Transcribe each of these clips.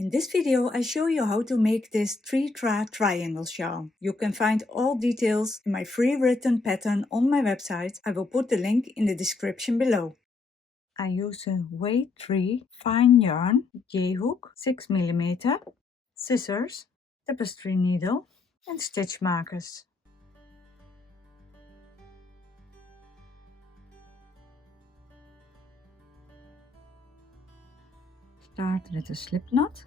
In this video I show you how to make this 3-tra triangle shawl. You can find all details in my free written pattern on my website. I will put the link in the description below. I use a weight 3 fine yarn, J-hook, 6mm, scissors, tapestry needle and stitch markers. Start with a slip knot.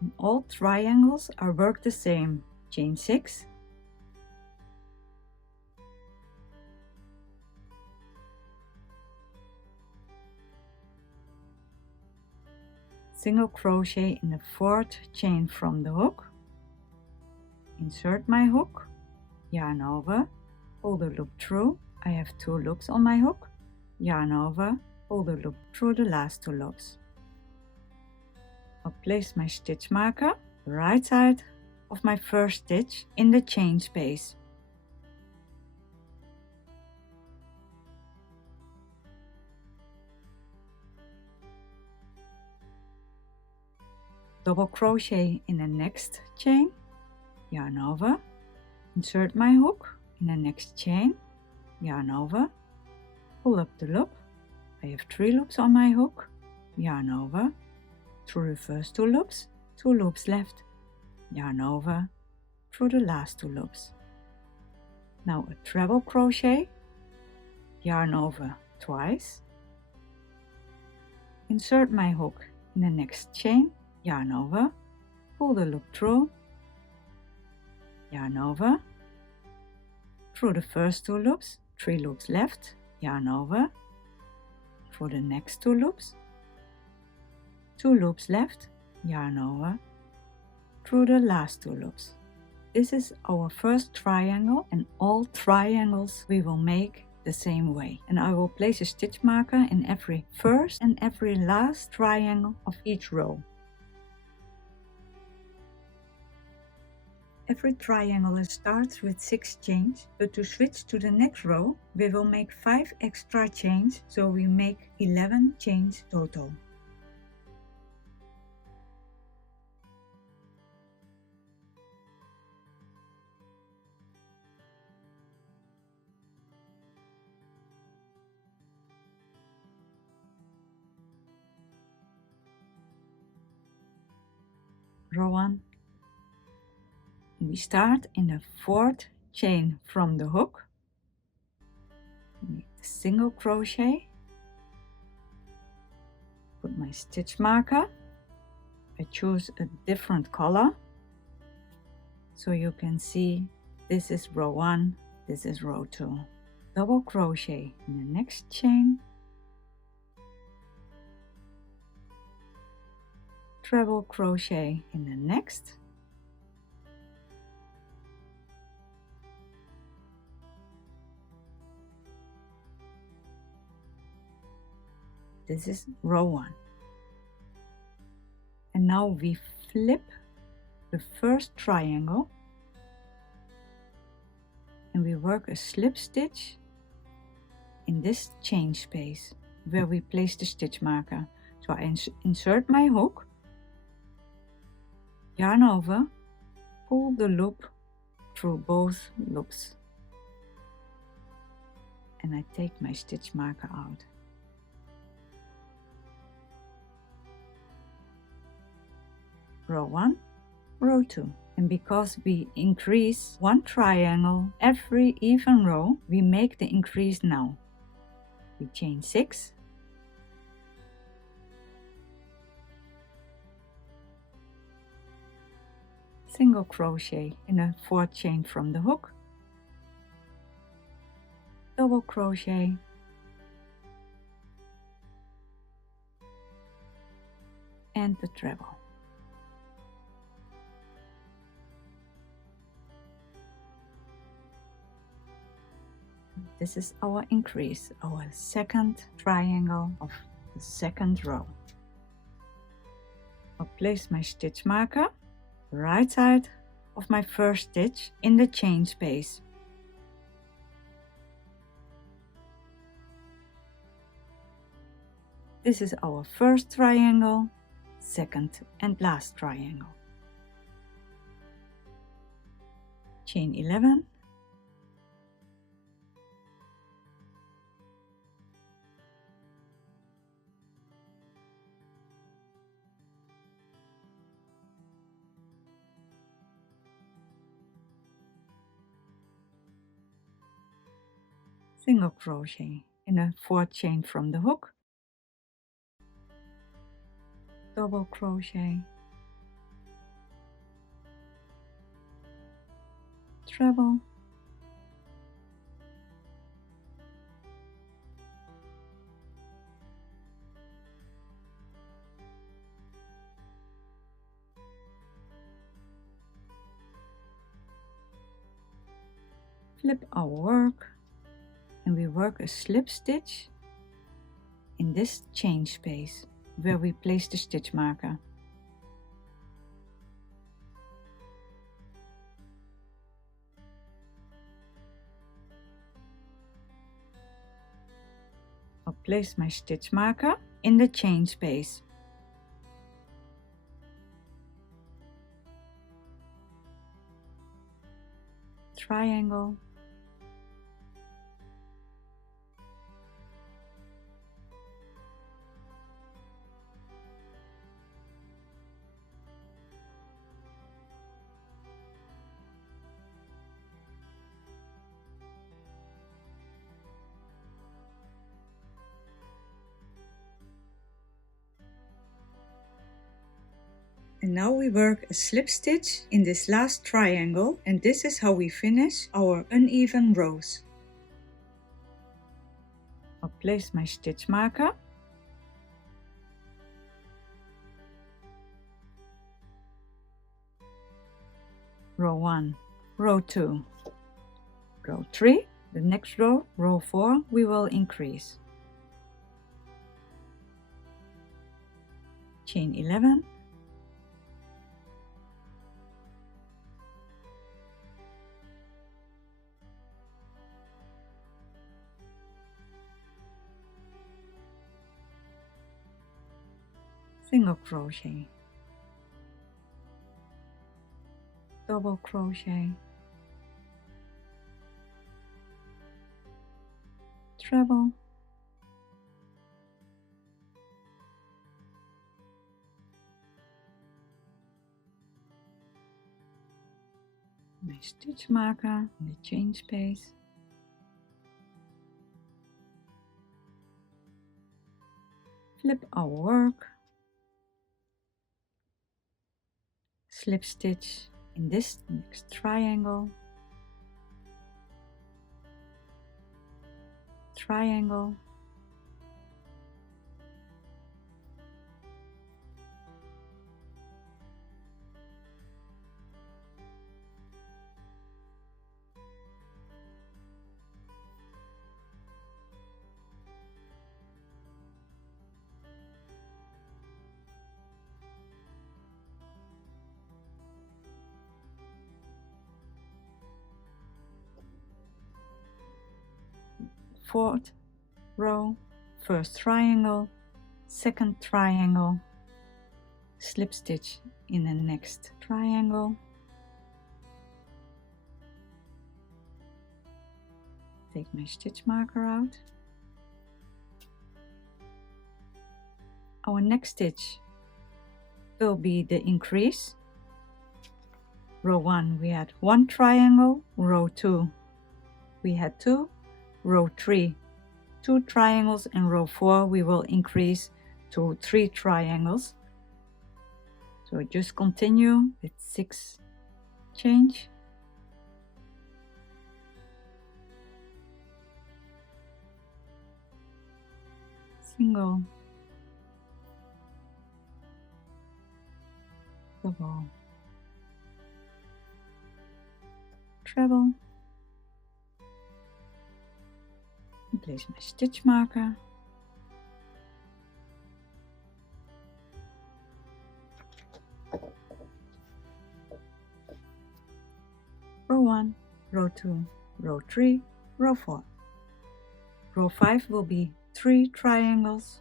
And all triangles are worked the same. Chain 6, single crochet in the 4th chain from the hook, insert my hook, yarn over, pull the loop through. I have 2 loops on my hook, yarn over, pull the loop through the last 2 loops. I'll place my stitch marker the right side of my first stitch in the chain space. Double crochet in the next chain, yarn over, insert my hook in the next chain, yarn over, pull up the loop. I have 3 loops on my hook, yarn over, through the first 2 loops, 2 loops left, yarn over, through the last 2 loops. Now a treble crochet, yarn over twice, insert my hook in the next chain, yarn over, pull the loop through, yarn over, through the first 2 loops, 3 loops left, yarn over, through the next 2 loops, 2 loops left, yarn over, through the last 2 loops. This is our first triangle, and all triangles we will make the same way. And I will place a stitch marker in every first and every last triangle of each row. Every triangle starts with 6 chains, but to switch to the next row we will make 5 extra chains, so we make 11 chains total. Row 1. We start in the 4th chain from the hook, make the single crochet, put my stitch marker. I choose a different color so you can see this is row 1, this is row 2. Double crochet in the next chain, treble crochet in the next, this is row 1. And now we flip the first triangle and we work a slip stitch in this chain space where we place the stitch marker. So I insert my hook, yarn over, pull the loop through both loops, and I take my stitch marker out. Row 1, row 2. And because we increase 1 triangle every even row, we make the increase now. We chain 6, single crochet in the 4th chain from the hook, double crochet, and the treble. This is our increase, our 2nd triangle of the 2nd row. I'll place my stitch marker the right side of my first stitch in the chain space. This is our first triangle, second and last triangle. Chain 11, single crochet in a 4th chain from the hook, double crochet, treble, flip our work, and we work a slip stitch in this chain space where we place the stitch marker. I'll place my stitch marker in the chain space. Triangle, and now we work a slip stitch in this last triangle, and this is how we finish our uneven rows. I'll place my stitch marker, row 1, row 2, row 3, the next row, row 4, we will increase. Chain 11, single crochet, double crochet, treble, my stitch marker in the chain space, flip our work, slip stitch in this next triangle, triangle, fourth row, first triangle, second triangle, slip stitch in the next triangle, take my stitch marker out. Our next stitch will be the increase. Row 1 we had 1 triangle, row 2 we had 2, row 3 2 triangles, and row 4 we will increase to 3 triangles. So just continue with 6 change, single, double, treble, and place my stitch marker, row 1, row 2, row 3, row 4. Row 5 will be 3 triangles,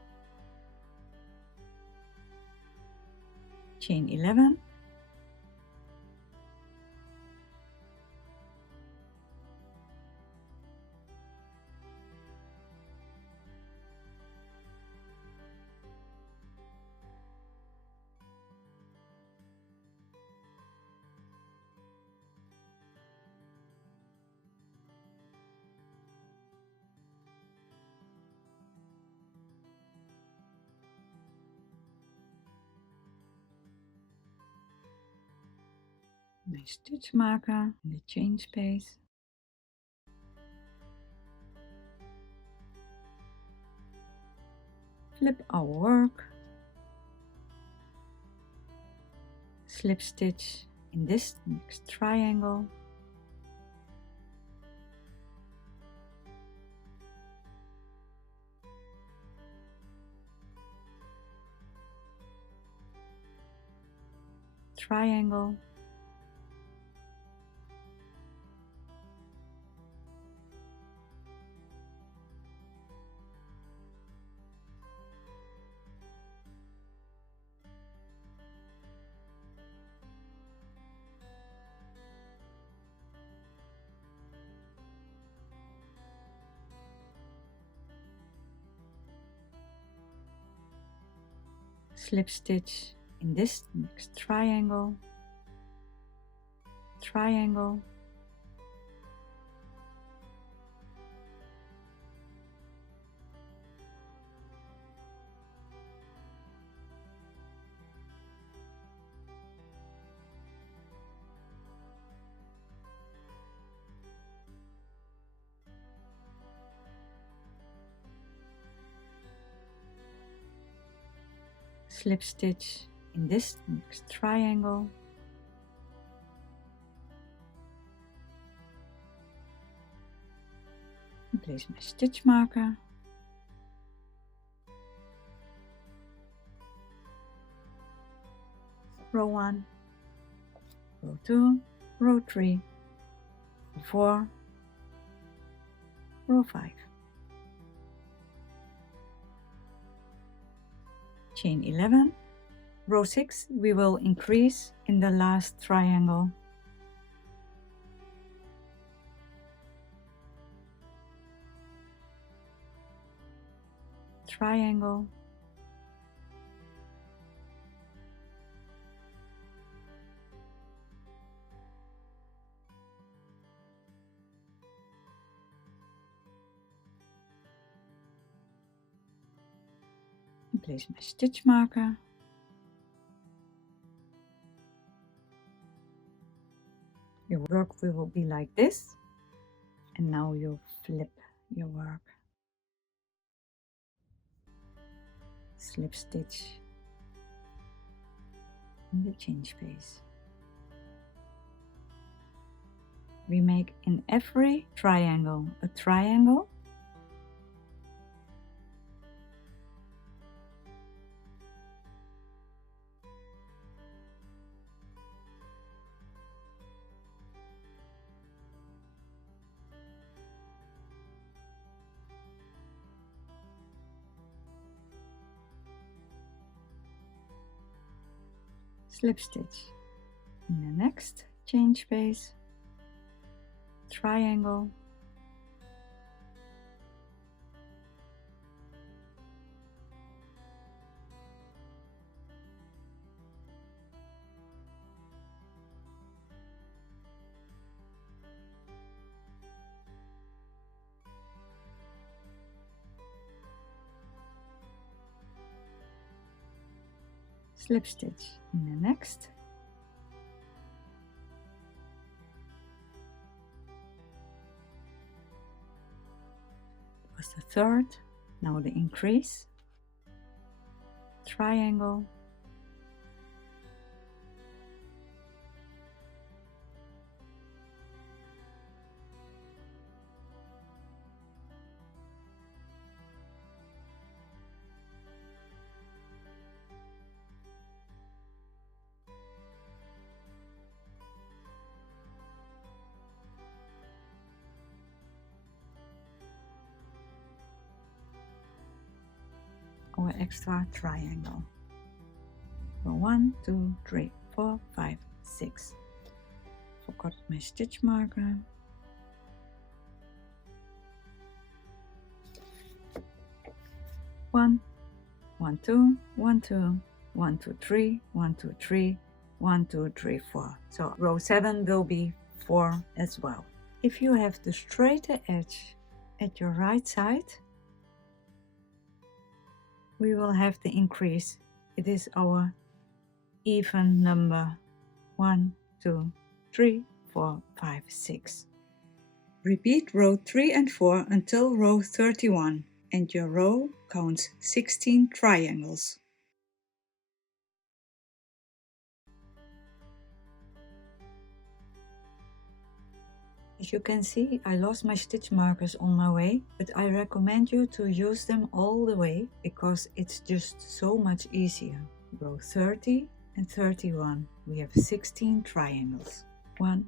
chain 11, mijn stitch maken in de chain space, flip our work, slip stitch in this next triangle, triangle, slip stitch in this next triangle, triangle, slip stitch in this next triangle, and place my stitch marker, row 1, row 2, row 3, row 4, row 5, chain 11, row 6 we will increase in the last triangle, triangle, and place my stitch marker, your work will be like this, and now you flip your work, slip stitch in the chain space. We make in every triangle a triangle, slip stitch in the next chain space, triangle, slip stitch in the next, was the third, now the increase, triangle, our extra triangle, row 1, 2, 3, 4, 5, 6. Forgot my stitch marker. One, 1, 2, 1, 2, 1, 2, 3, 1, 2, 3, 1, 2, 3, 4. So row 7 will be 4 as well. If you have the straighter edge at your right side, we will have the increase. It is our even number 1, 2, 3, 4, 5, 6. Repeat row 3 and 4 until row 31, and your row counts 16 triangles. As you can see, I lost my stitch markers on my way, but I recommend you to use them all the way because it's just so much easier. Row 30 and 31, we have 16 triangles. 1,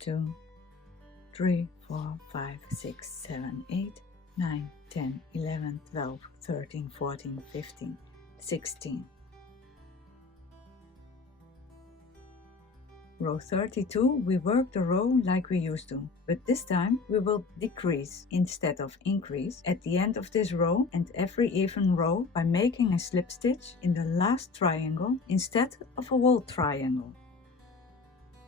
2, 3, 4, 5, 6, 7, 8, 9, 10, 11, 12, 13, 14, 15, 16. Row 32, we work the row like we used to, but this time we will decrease instead of increase at the end of this row and every even row by making a slip stitch in the last triangle instead of a whole triangle.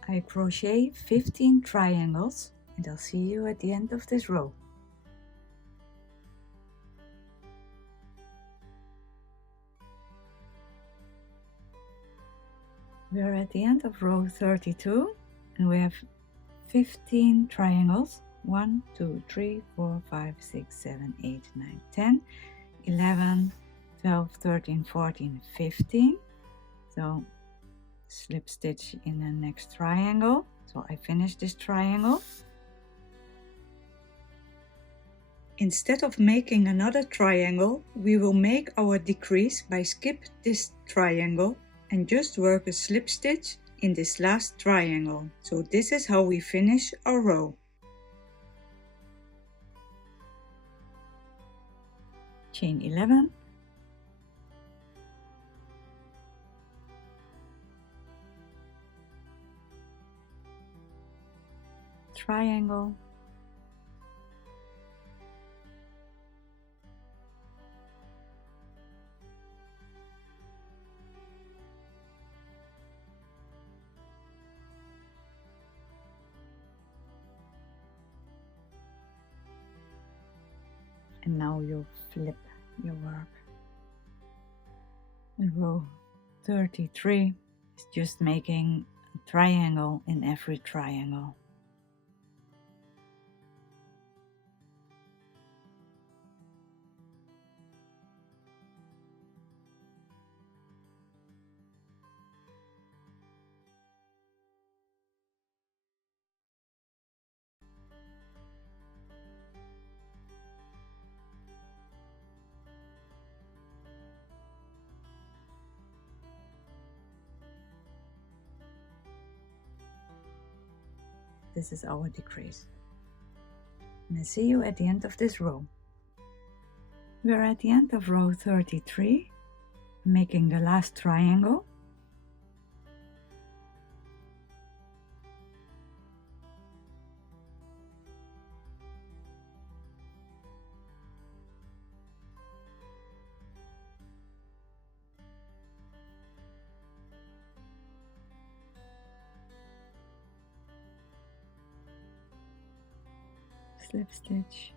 I crochet 15 triangles and I'll see you at the end of this row. We are at the end of row 32 and we have 15 triangles. 1, 2, 3, 4, 5, 6, 7, 8, 9, 10, 11, 12, 13, 14, 15. So slip stitch in the next triangle. So I finish this triangle. Instead of making another triangle, we will make our decrease by skip this triangle and just work a slip stitch in this last triangle. So this is how we finish our row. Chain 11, triangle, and now you flip your work. And row 33 is just making a triangle in every triangle. This is our decrease. And I see you at the end of this row. We are at the end of row 33, making the last triangle. Slip stitch.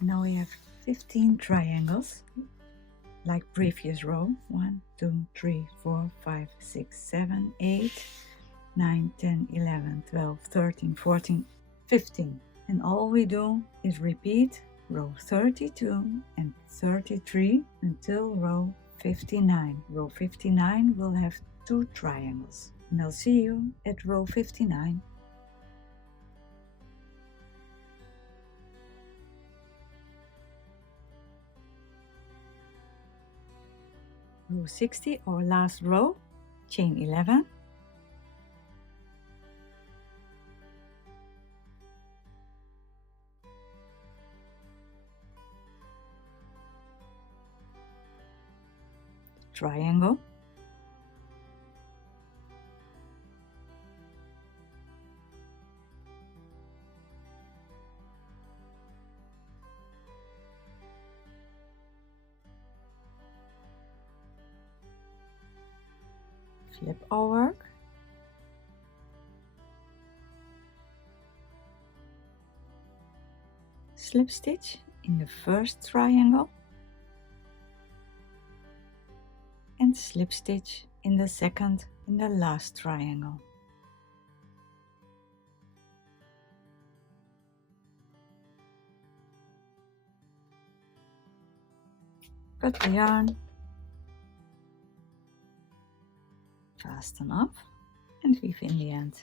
Now we have 15 triangles like previous row. 1, 2, 3, 4, 5, 6, 7, 8, 9, 10, 11, 12, 13, 14, 15. And all we do is repeat row 32 and 33 until row 59. Row 59 will have 2 triangles. And I'll see you at row 59. Row 60, our last row, chain 11. triangle, flip our work, slip stitch in the first triangle and slip stitch in the second in the last triangle. Cut the yarn, fasten up and weave in the end.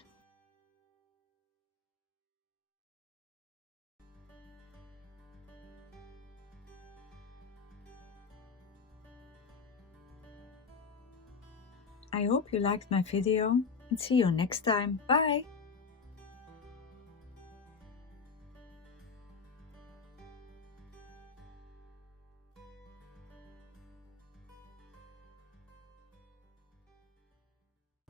I hope you liked my video and see you next time. Bye!